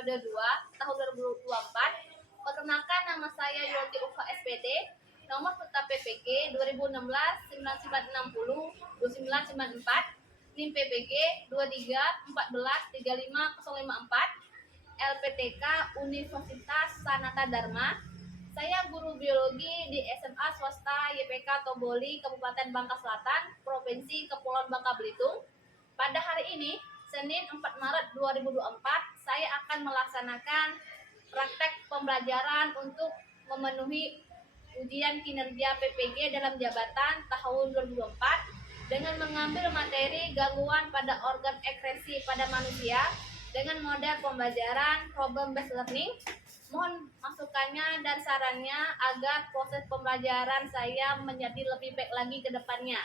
periode 2 tahun 2024. Perkenalkan, nama saya Yulti Ufa SPD, nomor peserta PPG 2016 9960 2994, NIM PPG 23 14 35 054, LPTK Universitas Sanata Dharma. Saya guru biologi di SMA swasta YPK Toboli, Kabupaten Bangka Selatan, Provinsi Kepulauan Bangka Belitung. Pada hari ini, Senin 4 Maret 2024, saya akan melaksanakan praktek pembelajaran untuk memenuhi ujian kinerja PPG dalam jabatan tahun 2024 dengan mengambil materi gangguan pada organ ekskresi pada manusia dengan model pembelajaran problem based learning. Mohon masukannya dan sarannya agar proses pembelajaran saya menjadi lebih baik lagi ke depannya.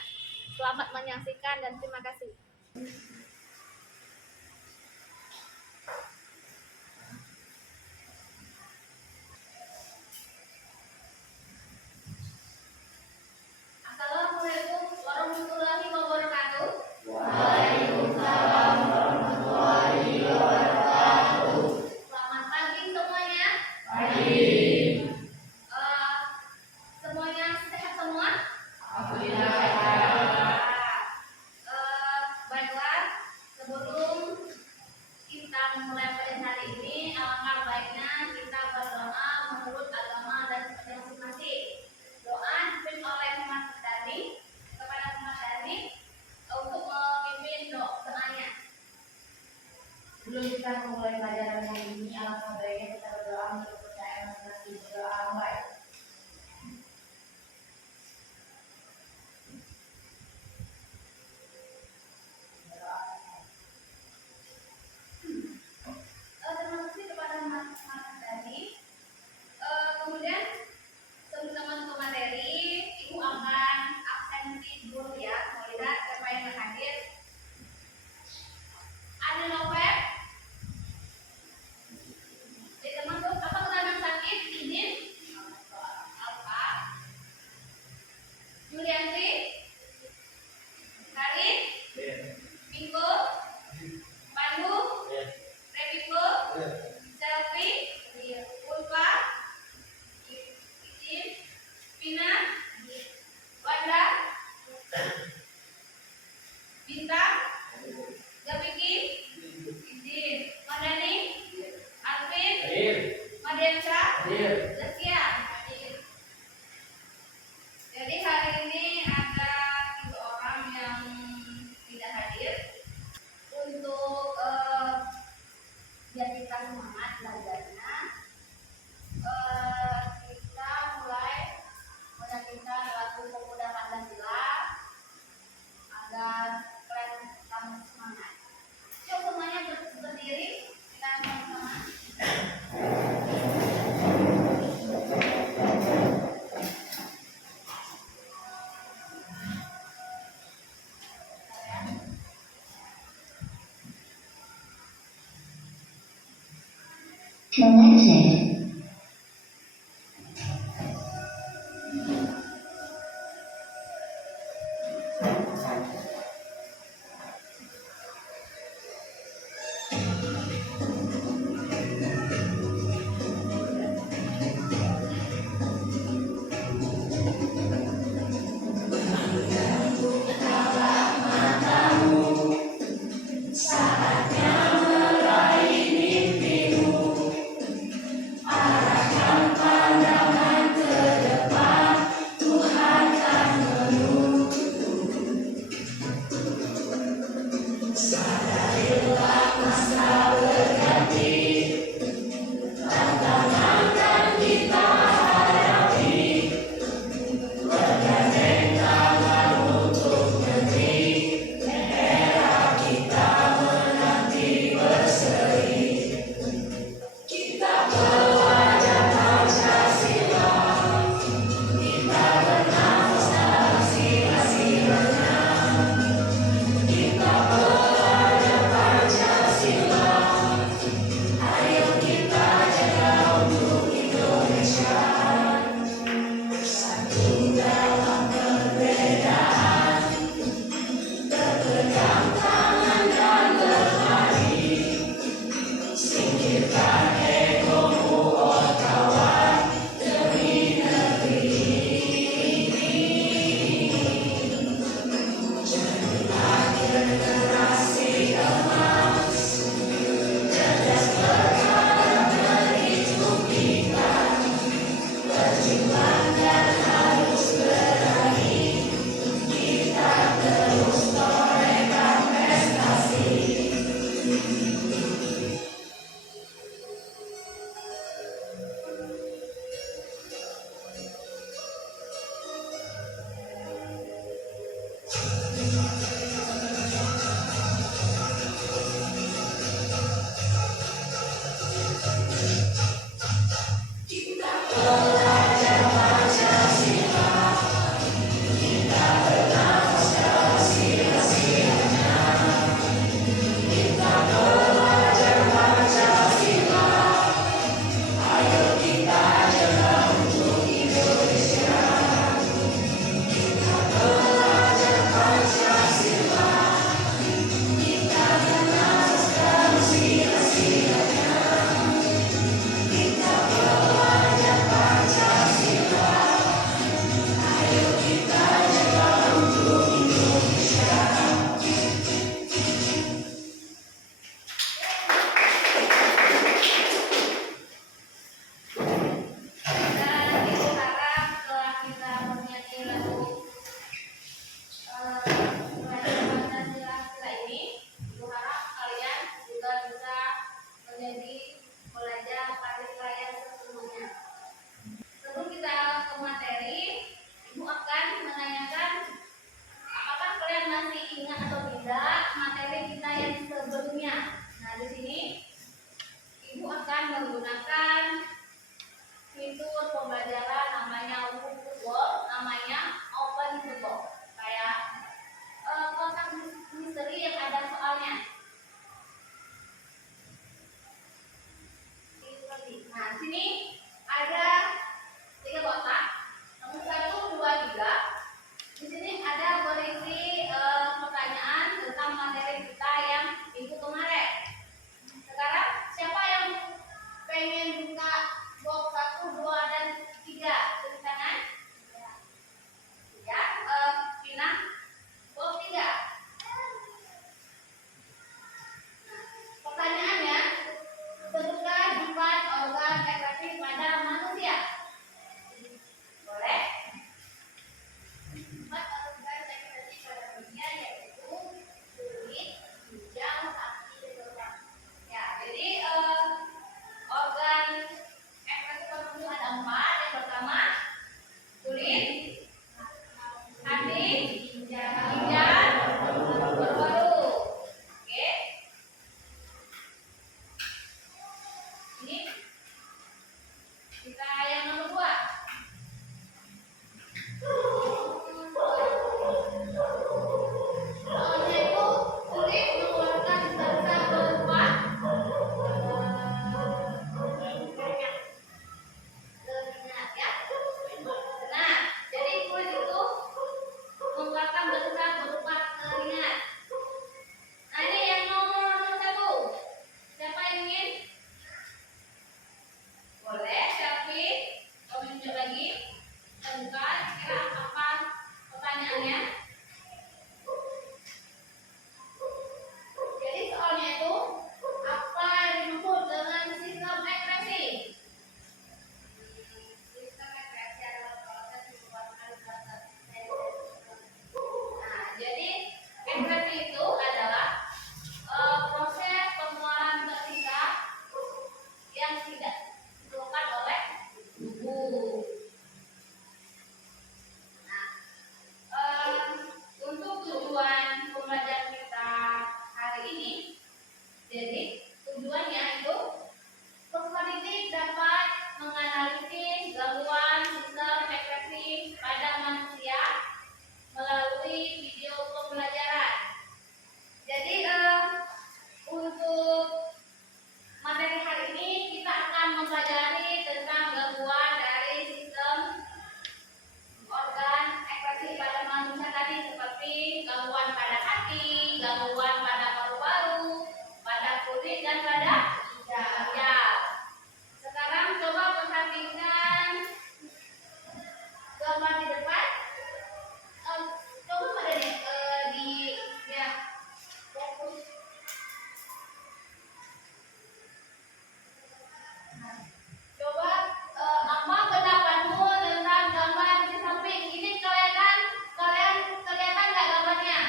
Selamat menyaksikan dan terima kasih. Assalamualaikum warahmatullahi wabarakatuh. Waalaikumsalam warahmatullahi wabarakatuh. Selamat pagi semuanya. Pagi. Semuanya sehat semua? Alhamdulillah sehat. Baiklah, sebelum kita memulai pada hari ini, alangkah baiknya kita berdoa menurut agama dan masing-masing. Doa dipimpin oleh Muhammad Dhani kepada Muhammad Dhani untuk memimpin doanya. Sebelum kita memulai pelajaran hari ini, alangkah baiknya kita berdoa menurut kepercayaan masing-masing. Berdoa baik. Terima kasih kepada Mas Dhani. Kemudian sebelum teman-teman materi, Ibu akan absensi dulu ya, melihat siapa yang hadir. Ada Novel. Di teman tuh apa keadaan sakit? Izin. Apa? Julianti. Karin. Minggu. Pandu. Rebiko. Selfie. Ulfa. Izin. Pina. Wanda. Bintang. Gapiki. Izin. Madani. Alvin. Madiansa. Zaskia. Jadi hari ini ada 3 orang yang tidak hadir. Untuk biar kita semangat belajarnya, kita mulai menyanyikan lagu Pemuda Pancasila agar kalian tambah semangat. Yuk semuanya berdiri, kita sama-sama. Connected. Saatnya meraih mimpimu. lagi. Kita buka, kira apa pertanyaannya? Jadi soalnya itu apa yang disebut dengan sistem ekspresi? Sistem ekspresi adalah proses pembuatan kata. Nah, jadi ekspresi itu adalah proses pengeluaran terpisah yang tidak dilakukan oleh tubuh. Nah, untuk tujuan pembelajaran kita hari ini, jadi tujuannya itu peserta didik dapat menganalisis gangguan sistem ekspresi pada manusia melalui video pembelajaran. Jadi untuk materi hari ini kita akan mempelajari tentang gangguan dari sistem organ ekspresi pada manusia tadi, seperti gangguan pada hati, gangguan pada paru-paru, pada kulit dan pada ginjal. Sekarang coba perhatikan gambar di depan. Coba pada di ya fokus. Coba apa pendapatmu tentang gambar di samping ini? Kalian kelihatan nggak gambarnya?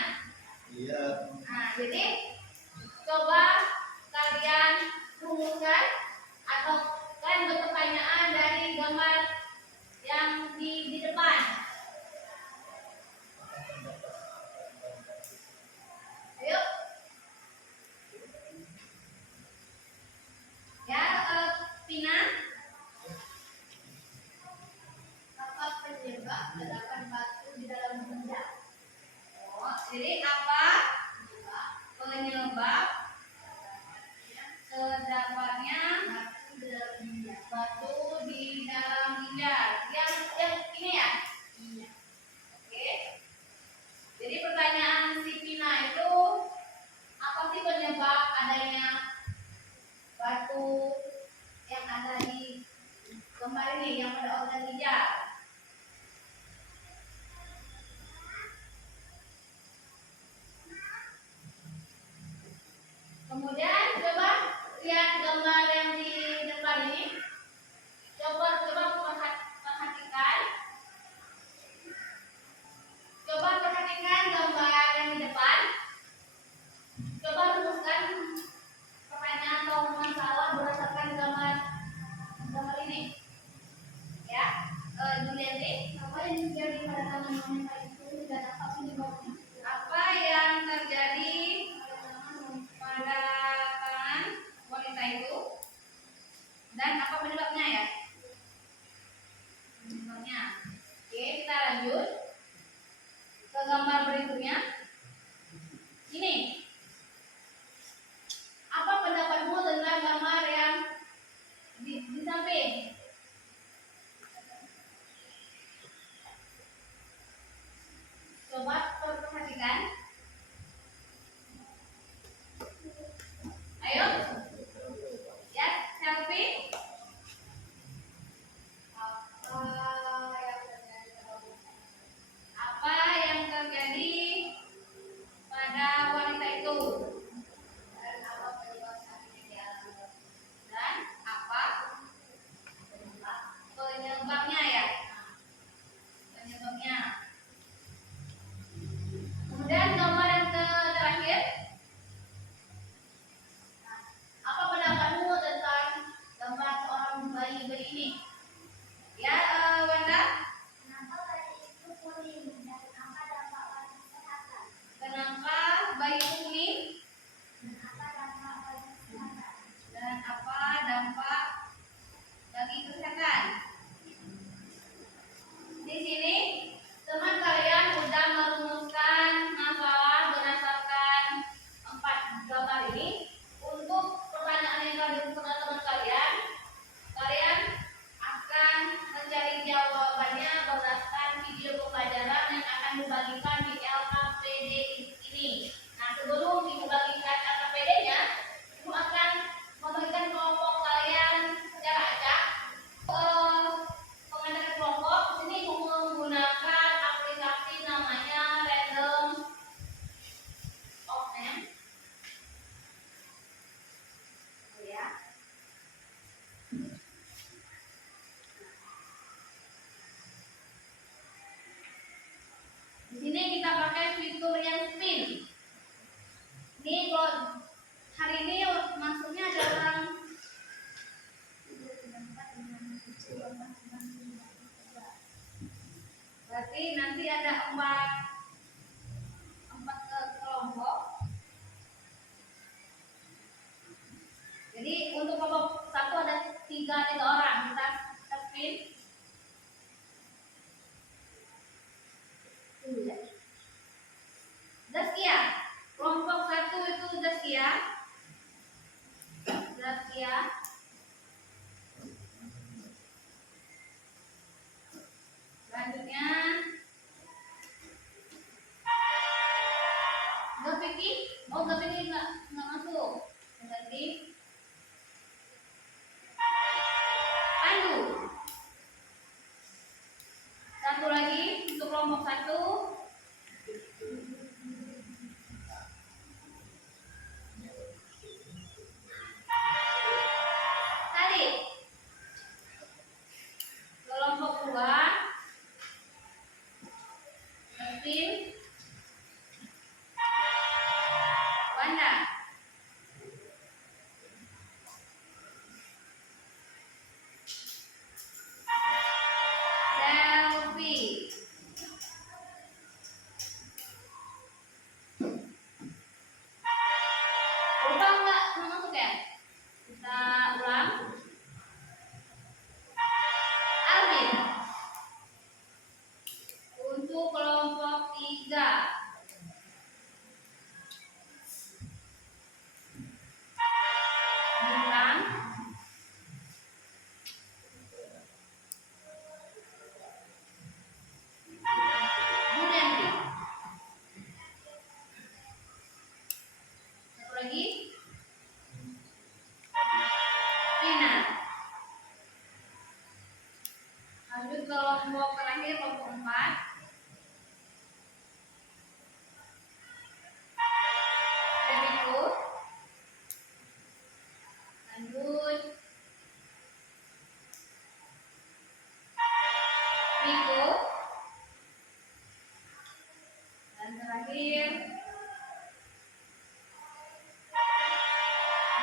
Iya. Nah, jadi coba kalian rumuskan atau kalian berpertanyaan dari gambar yang di depan. Ayo. Ya, Pina. Apa penyebab ledakan batu di dalam benda? Oh, jadi apa penyebab terdapatnya batu di dalam ginjal? Yang ini ya? Iya. Oke. Jadi pertanyaan si Pina itu, apa sih penyebab adanya batu yang ada di gambar ini yang pada organ ginjal? Kemudian coba lihat gambar yang di depan ini. Coba perhatikan. Coba perhatikan gambar yang di depan. Coba rumuskan pertanyaan atau masalah berdasarkan gambar ini. Ya, Julianti, apa yang terjadi pada tangan wanita itu dan apa penyebabnya? Apa yang terjadi pada tangan wanita itu dan apa penyebabnya ya? Penyebabnya. Oke, kita lanjut ke gambar berikutnya. Ini. Apa pendapatmu tentang gambar yang di samping? Coba perhatikan. Ayo. Ya, selfie. Apa yang terjadi pada wanita itu? Dan apa penyebab sakit yang dialami? Dan apa penyebabnya ya? Penyebabnya. Kemudian gambar yang terakhir. Apa pendapatmu tentang gambar seorang bayi ini? Ya, Wanda. Kenapa bayi itu kuning dan apa dampak bagi kesehatan? Kenapa bayi kuning? Dan apa dampak bagi kesehatan? Dan apa dampak bagi kesehatan? Di sini teman kalian sudah merumuskan masalah berdasarkan 4 gambar ini. Untuk pertanyaan yang telah dirumuskan teman kalian, kalian akan mencari jawabannya berdasarkan video pembelajaran yang akan dibagikan di LKPD ini. Nah, sebelum dibagikan LKPD-nya, ibu akan membagikan kelompok kalian secara acak. Pengadakan kelompok Berarti nanti ada empat kelompok. Jadi untuk kelompok satu ada tiga orang. Kita spin dulu ya. Zaskia, kelompok satu itu Zaskia. Selanjutnya Gapiki. Oh, Gapiki nggak masuk. Berarti Pandu. Satu lagi untuk kelompok satu. Tadi kelompok dua. Evin, Wanda. Selfie. Lupa nggak masuk ya? Kita ulang. Alvin. Untuk kelompok tiga. Bintang. Budianti. Satu lagi. Pina. Lanjut ke kelompok terakhir, kelompok 4. Deviku. Lanjut Miko. Dan terakhir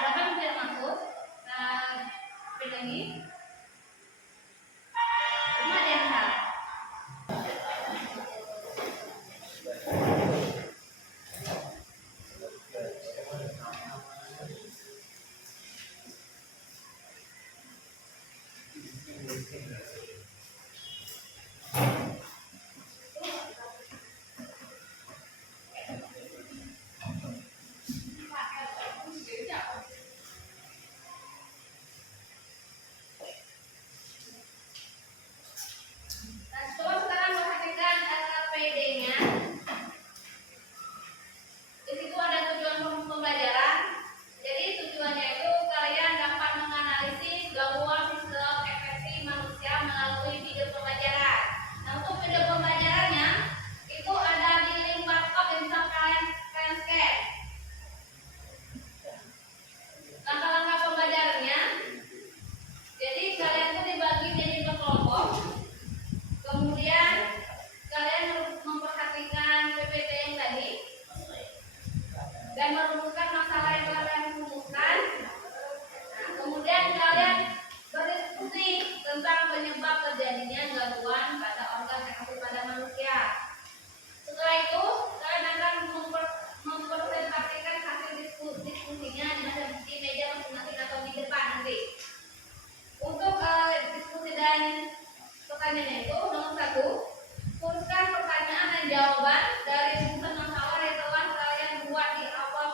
berapa yang tidak masuk? Kita pilih lagi. Cuma ada yang salah. Nah, coba sekarang perhatikan PD-nya. Di situ ada tujuan pembelajaran. Jadi tujuannya itu kalian dapat menganalisis gangguan sistem ekspresi manusia melalui video pembelajaran. Nah, untuk video pembelajarannya itu ada di link barcode yang bisa kalian scan. Langkah-langkah pembelajarannya. Jadi kalian itu dibagi jadi berkelompok. Kemudian kalian memperhatikan PPT yang tadi dan merumuskan masalah yang kalian rumuskan. Nah, kemudian kalian berdiskusi tentang penyebab terjadinya gangguan pada organ reproduksi pada manusia. Setelah itu kalian akan mempresentasikan hasil diskusinya di meja masing-masing atau di depan nanti. Untuk diskusi dan pertanyaannya itu nomor 1, tuliskan pertanyaan dan jawaban dari rumusan masalah yang telah kalian buat di awal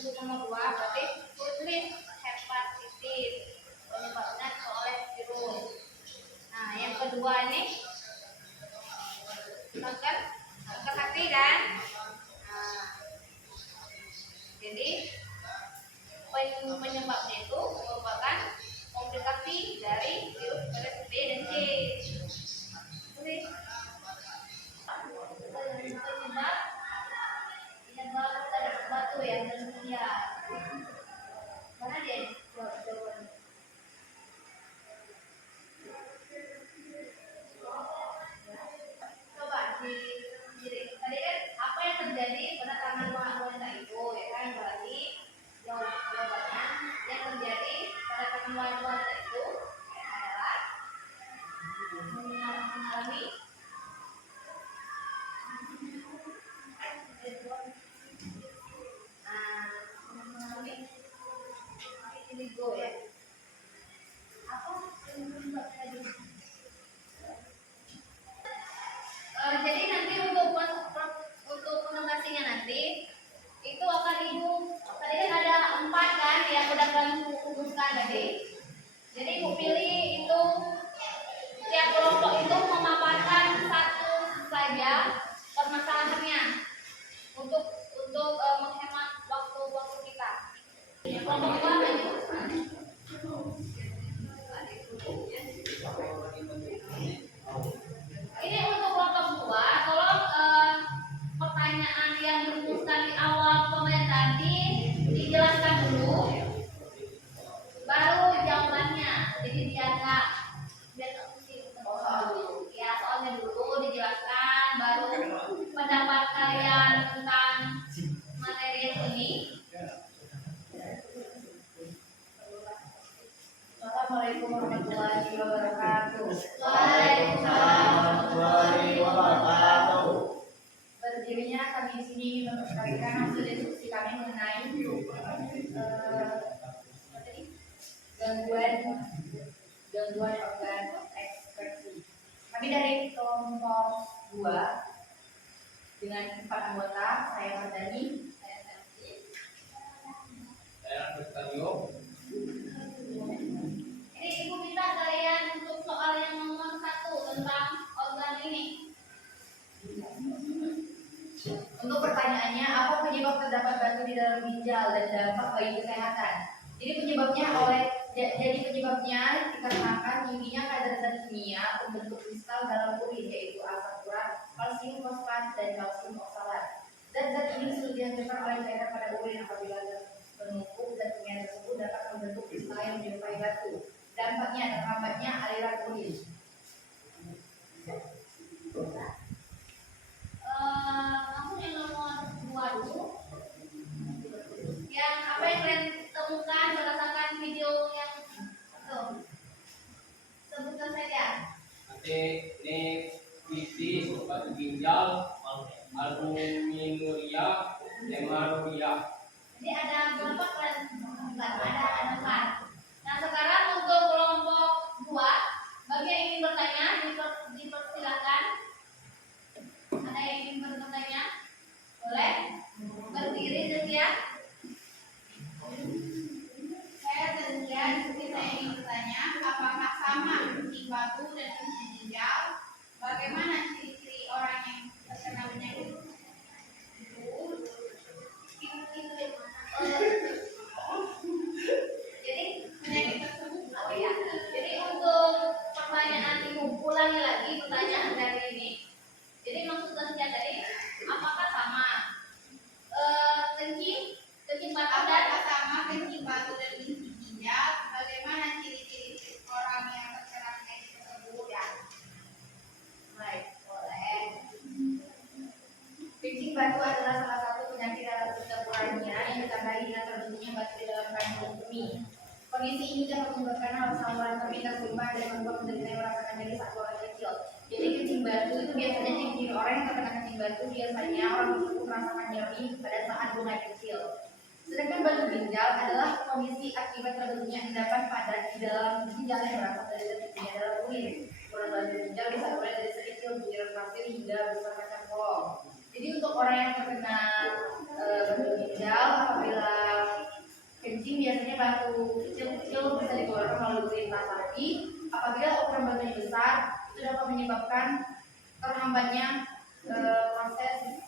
Untuk nomor 2 berarti tulis hepatitis penyebabnya oleh virus. Nah, yang kedua ini kanker hati kan. Nah, jadi penyebabnya itu merupakan komplikasi dari virus hepatitis B dan C. Tulis penyebab dari batu ya dan ya. Mana dia? Coba di tadi kan apa yang terjadi pada tangan wanita itu ya kan, berarti jawabannya yang terjadi pada tangan wanita itu adalah mengalami mengalami vitiligo ya. Apa penyebabnya? Jadi nanti untuk penegasannya nanti itu akan ibu tadi kan ada 4 kan yang udah kamu rumuskan tadi. Jadi ibu pilih itu tiap kelompok itu memaparkan satu saja permasalahannya untuk menghemat waktu kita. Kelompok 2 ini untuk kelompok 2, tolong pertanyaan yang dirumuskan di awal pembelajaran tadi dijelaskan dulu, baru jawabannya. Jadi biar ya soalnya dulu dijelaskan, baru pendapat kalian tentang materi ini. Assalamualaikum warahmatullahi wabarakatuh. Waalaikumsalam warahmatullahi wabarakatuh. Berdirinya kami di sini memperhatikan hasil diskusi kami mengenai gangguan organ ekskresi. Kami dari kelompok 2 dengan 4 anggota, saya Mardani, saya Selvi, saya Artadio. Ini ibu minta kalian untuk soal yang nomor 1 tentang organ ini. Untuk pertanyaannya, apa penyebab terdapat batu di dalam ginjal dan dampak bagi kesehatan? Jadi penyebabnya dikarenakan tingginya kadar zat kimia pembentuk kristal dalam urin, yaitu asam urat, kalsium fosfat, dan kalsium oksalat. Zat-zat ini sulit dihasilkan oleh cairan pada urin. Apabila menumpuk, zat kimia tersebut dapat membentuk kristal yang menyerupai batu. Dampaknya terhambatnya aliran urin. Langsung yang nomor 2 dulu. Yang apa yang kalian temukan berdasarkan video yang itu? Sebutkan saja. Nanti ini visi batu ginjal, albuminuria, hemanuria. Jadi ada berapa kalian? Ada 4. Nah sekarang untuk kelompok 2, bagi yang ingin bertanya dipersilakan. Ada yang ingin bertanya? Boleh berdiri saja. Saya Zazia, di sini saya ingin bertanya, apakah sama kencing batu dan kencing ginjal? Bagaimana ciri-ciri orang yang terkena penyakit itu? Jadi Penyakit tersebut oh ya. Jadi untuk pertanyaan ibu ulangi lagi pertanyaan dari ini. Jadi maksudnya tadi apakah sama kencing batu dan apakah sama kencing batu dan kencing ginjal? Bagaimana ciri-ciri orang yang terkena penyakit tersebut? Ya. baik boleh. Kencing batu adalah salah satu penyakit dalam contemporannya yang ditandai dengan terbentuknya batu di dalam kandungan bumi. Kondisi ini dapat menyebabkan hal saluran kami terlibat dan membuat penderita merasakan nyeri saat buang air kecil. Jadi kencing batu itu biasanya ciri orang yang terkena kencing batu biasanya orang tersebut merasakan nyeri pada saat buang air kecil. Sedangkan batu ginjal adalah kondisi akibat terbentuknya endapan padat di dalam ginjal yang berasal dari zat kimia dalam urin. Ukuran batu ginjal bisa mulai dari sekecil butiran pasir hingga besar kacang polong. Jadi untuk orang yang terkena batu ginjal apabila batu kecil-kecil bisa dikeluarkan melalui perintah tadi. Apabila ukuran batunya besar, itu dapat menyebabkan terhambatnya proses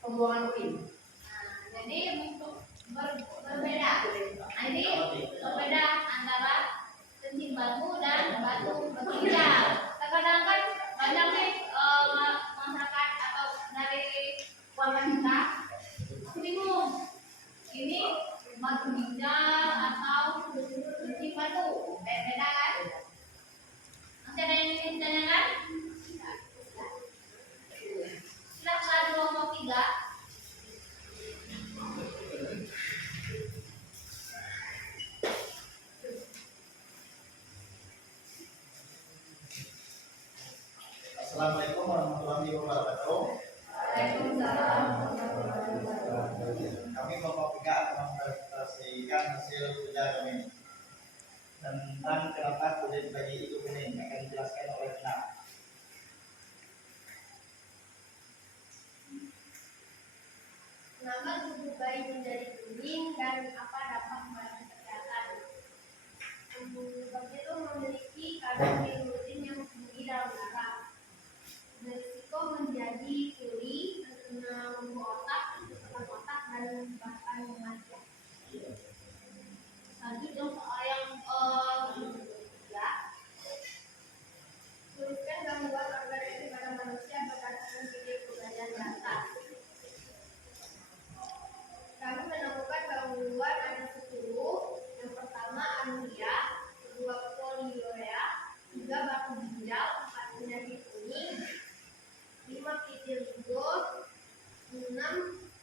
pembuangan urin. Jadi untuk berbeda. Nah, ini berbeda antara kencing batu dan batu ginjal. Terkadang kan banyak nih masyarakat atau dari warga kita bingung ini batu ginjal atau kencing batu, beda kan? Masih ada yang ingin ditanyakan? Silakan kelompok 3. Assalamualaikum warahmatullahi wabarakatuh. Waalaikumsalam warahmatullahi wabarakatuh. Kami kelompok 3 akan mempresentasikan hasil kerja kami tentang kenapa kulit bayi itu kuning akan dijelaskan oleh Ina. Kenapa tubuh bayi menjadi kuning dan apa dampak pada kesehatan? Bayi itu memiliki kadar bilirubin yang tinggi dalam darah. Berisiko menjadi tuli, terkena lumpuh otak, kerusakan otak, dan bahkan kematian. Lanjut dong soal yang ya. Tuliskan gangguan organisasi pada manusia berdasarkan video pembelajaran di atas. Kami menemukan gangguan ada 10. Yang pertama anemia, kedua poliuria, 3 batu ginjal, 4 penyakit kuning, 5 vitiligo, 6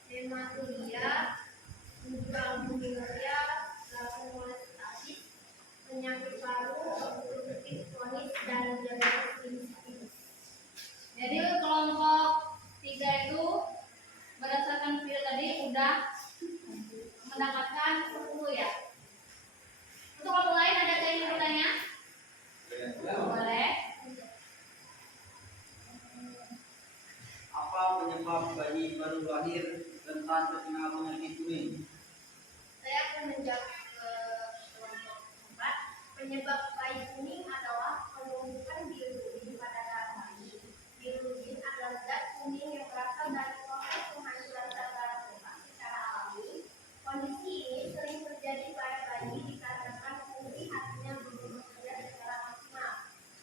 hematuria, 7 albuminuria, 8 kolestasis, penyakit paru, obstruktif kronis, dan diabetes insipidus. Jadi kelompok 3 itu berdasarkan video tadi udah mendapatkan 10 ya. Untuk kelompok lain ada yang ingin bertanya? Boleh. Apa penyebab bayi baru lahir rentan terkena penyakit kuning? Saya akan menjawab ke kelompok 4. Penyebab bayi kuning adalah penumpukan bilirubin pada darah bayi. Bilirubin adalah zat kuning yang berasal dari proses penghancuran sel darah otak secara alami. Kondisi ini sering terjadi pada bayi dikarenakan fungsi hatinya belum bekerja secara maksimal.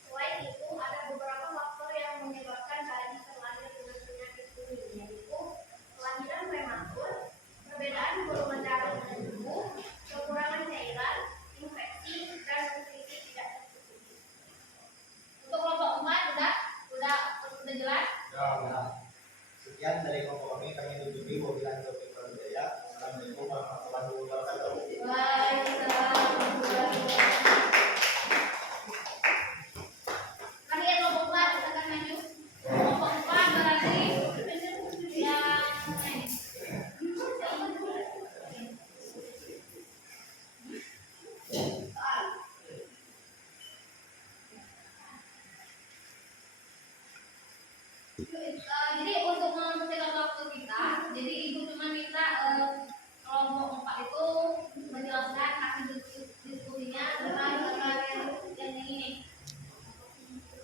Selain itu, ada beberapa faktor yang menyebabkan bayi terlahir dengan penyakit kuning, yaitu kelahiran prematur, perbedaan golongan darah pada tubuh, kekurangan cairan, infeksi, dan nutrisi tidak tercukupi. Untuk kelompok 4 udah jelas? Sekian dari kelompok kami tutupi. Wabillahi taufiq wal hidayah. Assalamualaikum warahmatullahi wabarakatuh. Waalaikumsalam warahmatullahi wabarakatuh. Kami yang kelompok 4 silakan maju. Kelompok 4 berarti yang jadi untuk mempersingkat waktu kita, jadi ibu cuma minta kelompok 4 itu menjelaskan hasil diskusinya dengan yang ini.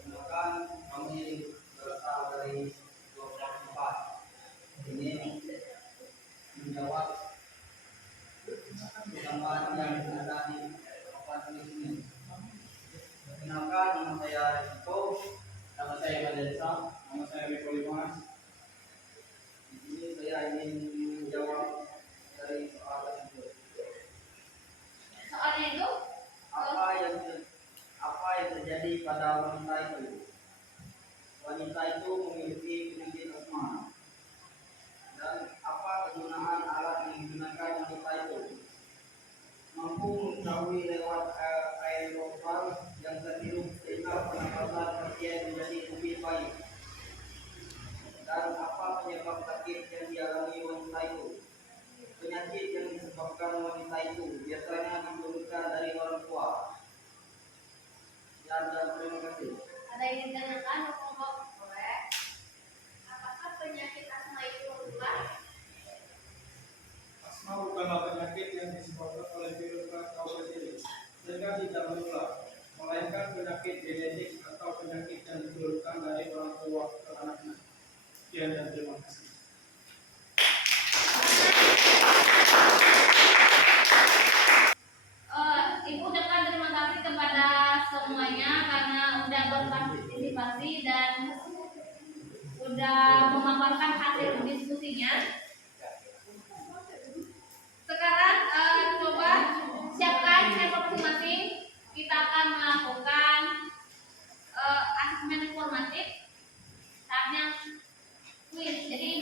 Maka kami berasal dari kelompok 4. Ini menjawab pertanyaan yang ada di papan tulis ini. Perkenalkan, nama saya Risiko. Nama saya Madensa, nama saya Miko Limas. Di sini saya ingin menjawab dari soal tersebut. Soalnya itu Apa yang terjadi pada wanita itu? Wanita itu memiliki penyakit asma. Dan apa kegunaan alat yang digunakan wanita itu? Mampu mengetahui lewat aerosol yang terhirup sehingga pernapasan pasien menjadi lebih baik. Dan apa penyebab sakit yang dialami wanita itu? Penyakit yang disebabkan wanita itu biasanya diturunkan dari orang tua. Dan terima kasih. ada yang ditanyakan kelompok boleh. Apakah penyakit asma itu menular? Asma bukanlah penyakit yang disebabkan oleh virus penyakit yang ditularkan dari orang tua ke anaknya. Sekian dan terima kasih. Ibu ucapkan terima kasih kepada semuanya karena udah berpartisipasi dan udah memaparkan hasil diskusinya. Sekarang coba siapkan handphone masing-masing. Kita akan melakukan asesmen formatif. Saatnya quiz. Jadi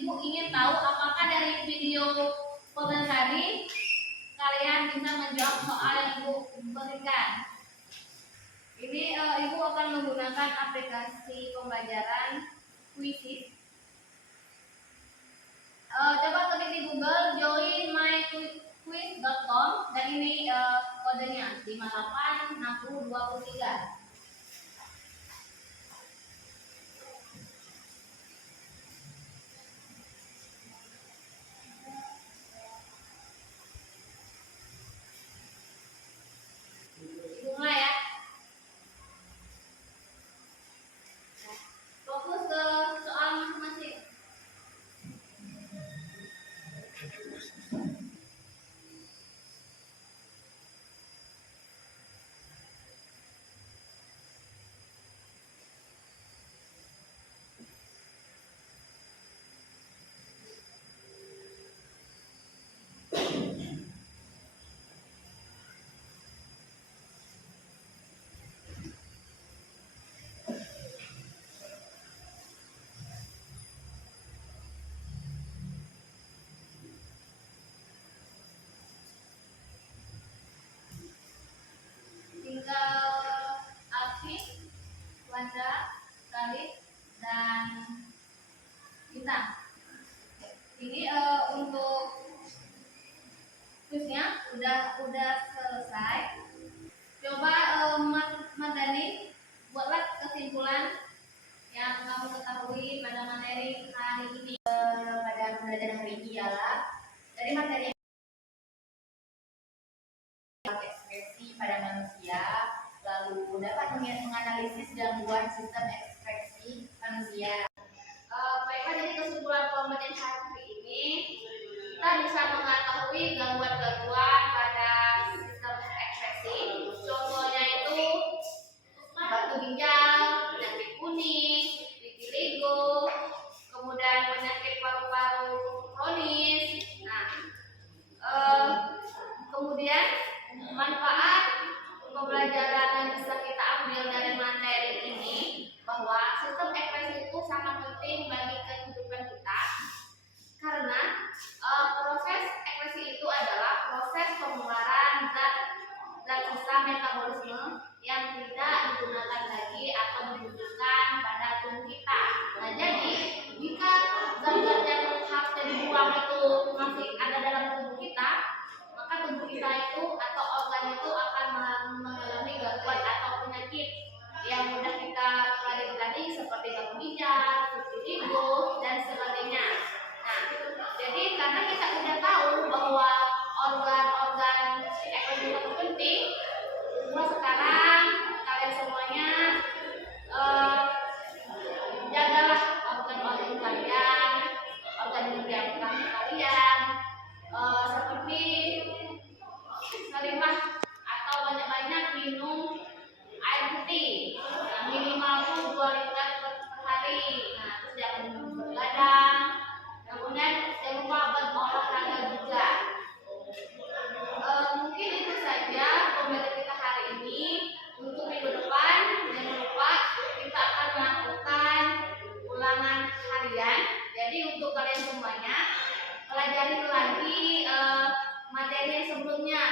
ibu ingin tahu apakah dari video pembelajaran tadi kalian bisa menjawab soal yang ibu berikan. Ini ibu akan menggunakan aplikasi pembelajaran Quizizz. Coba ketik di Google joinmyquiz.com dan ini kodenya 586023. Ibu mulai ya. Fokus ke soal masing-masing. Tinggal Alfi, Wanda, Khalid, dan kita. Ini untuk quiznya udah selesai. Coba Mas Dani buatlah kesimpulan yang kamu ketahui pada materi hari ini. Pada pembelajaran hari ini ialah dari materi ekspresi pada manusia, lalu dapat menganalisis gangguan sistem ekspresi manusia. Baiklah, jadi kesimpulan pembelajaran hari ini kita bisa mengetahui gangguan-gangguan pada sistem ekspresi. Contohnya itu batu ginjal, penyakit kuning, vitiligo, kemudian penyakit paru-paru kronis. Nah, kemudian manfaat pembelajaran yang bisa kita ambil dari materi ini bahwa sistem ekspresi itu sangat penting bagi kehidupan kita karena proses ekspresi itu adalah proses pengeluaran zat sisa metabolisme yang tidak digunakan lagi atau dibutuhkan pada tubuh kita. Nah, jadi jika zat-zat yang harusnya dibuang itu masih ada dalam tubuh kita, maka tubuh kita itu atau organ itu akan mengalami gangguan atau penyakit yang mudah kita pelajari tadi seperti gangguan ginjal, vitiligo, dan sebagainya. Nah, jadi karena kita sudah tahu bahwa organ-organ ekspresi itu penting, mulai sekarang kalian semuanya jagalah organ-organ kalian, organ ginjal kalian, seperti seringlah atau banyak-banyak minum air putih, minimal 2 liter per hari. Nah, terus jangan bergadang, kemudian jangan lupa berolahraga juga. Mungkin itu saja pembelajaran kita hari ini. Untuk minggu depan jangan lupa kita akan melakukan ulangan harian. Jadi untuk kalian semuanya pelajari lagi materi yang sebelumnya